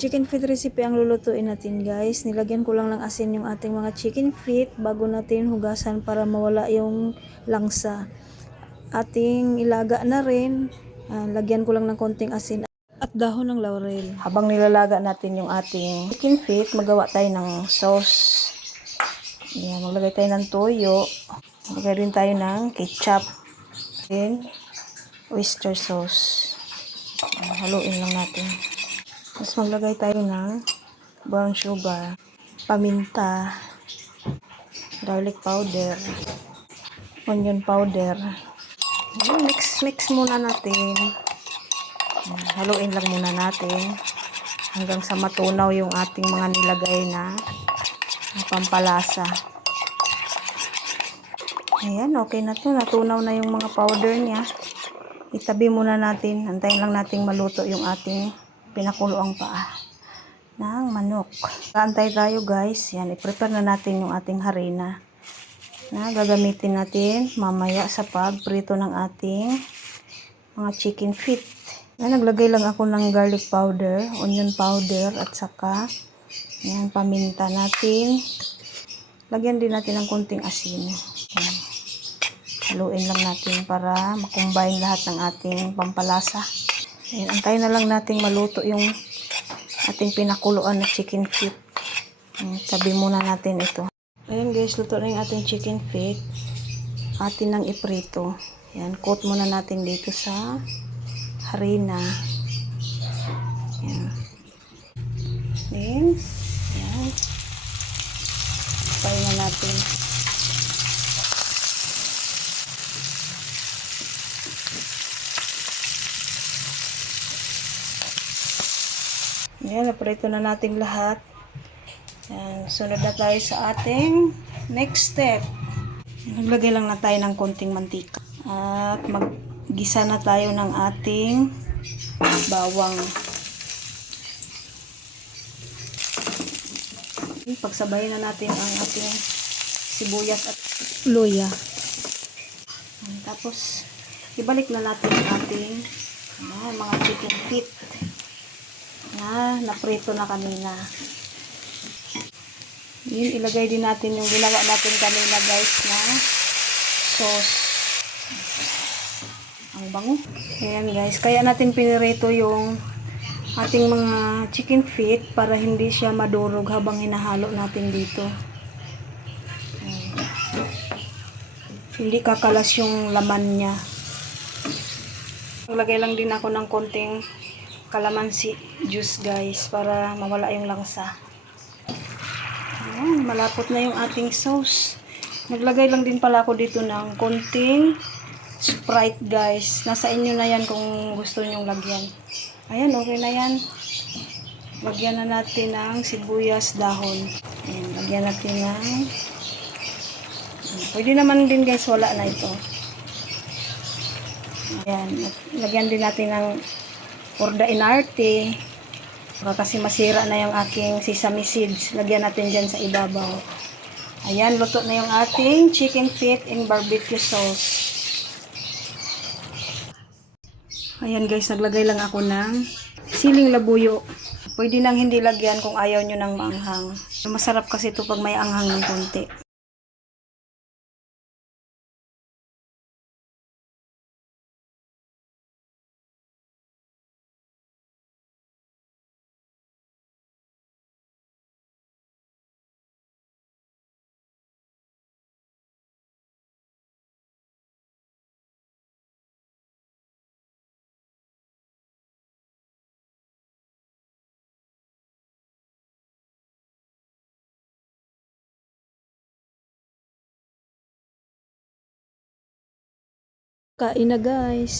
Chicken feet recipe ang lulutuin natin guys. Nilagyan ko lang ng asin yung ating mga chicken feet bago natin hugasan para mawala yung langsa. Ating ilaga na rin. Lagyan ko lang ng konting asin at dahon ng laurel. Habang nilalaga natin yung ating chicken feet, magawa tayo ng sauce. Ayan, maglagay tayo ng toyo. Maglagay rin tayo ng ketchup. Then, oyster sauce. Haluin lang natin. Tapos maglagay tayo ng brown sugar, paminta, garlic powder, onion powder. Mix muna natin. Haluin lang muna natin hanggang sa matunaw yung ating mga nilagay na pampalasa. Ayan, okay na to. Natunaw na yung mga powder niya. Itabi muna natin. Antayin lang natin maluto yung ating pinakuloang paa ng manok. Antay tayo guys. Yan, i-prepare na natin yung ating harina na gagamitin natin mamaya sa pagprito ng ating mga chicken feet. Yan, naglagay lang ako ng garlic powder, onion powder, at saka yan, paminta natin. Lagyan din natin ng konting asin. Yan. Haluin lang natin para makombine lahat ng ating pampalasa. Ayan, antayin na lang natin maluto yung ating pinakuluan na chicken feet. Tabi muna natin ito. Ayan guys, luto na yung ating chicken feet. Atin nang iprito. Ayan, coat muna natin dito sa harina. Ayan. Then, ayan. Tayo na natin. Ayan, naprito na natin lahat. Ayan, sunod na tayo sa ating next step. Naglagay lang na tayo ng konting mantika. At maggisa na tayo ng ating bawang. Pagsabayin na natin ang ating sibuyas at luya. Tapos, ibalik na natin ang ating mga chicken feet na naprito na kanina. Yun, ilagay din natin yung ginawa natin kanina guys na sauce. Ang bango. Ayan guys, kaya natin pinirito yung ating mga chicken feet para hindi siya madurog habang hinahalo natin dito. Hindi kakalas yung laman niya. Maglagay lang din ako ng konting calamansi juice guys para mawala yung langsa. Ayan, malapot na yung ating sauce. Naglagay lang din pala ako dito ng konting Sprite guys. Nasa inyo na yan kung gusto nyong lagyan. Ayan, okay na yan. Lagyan na natin ng sibuyas dahon. Ayan, lagyan natin ng pwede naman din guys, wala na ito. Ayan, lagyan din natin ng Orda Inarte. Baka kasi masira na yung aking sesame seeds. Lagyan natin dyan sa ibabaw. Ayan, luto na yung ating chicken feet in barbecue sauce. Ayan guys, naglagay lang ako ng siling labuyo. Pwede nang hindi lagyan kung ayaw nyo ng maanghang. Masarap kasi ito pag may anghang ng konti. Kain na guys.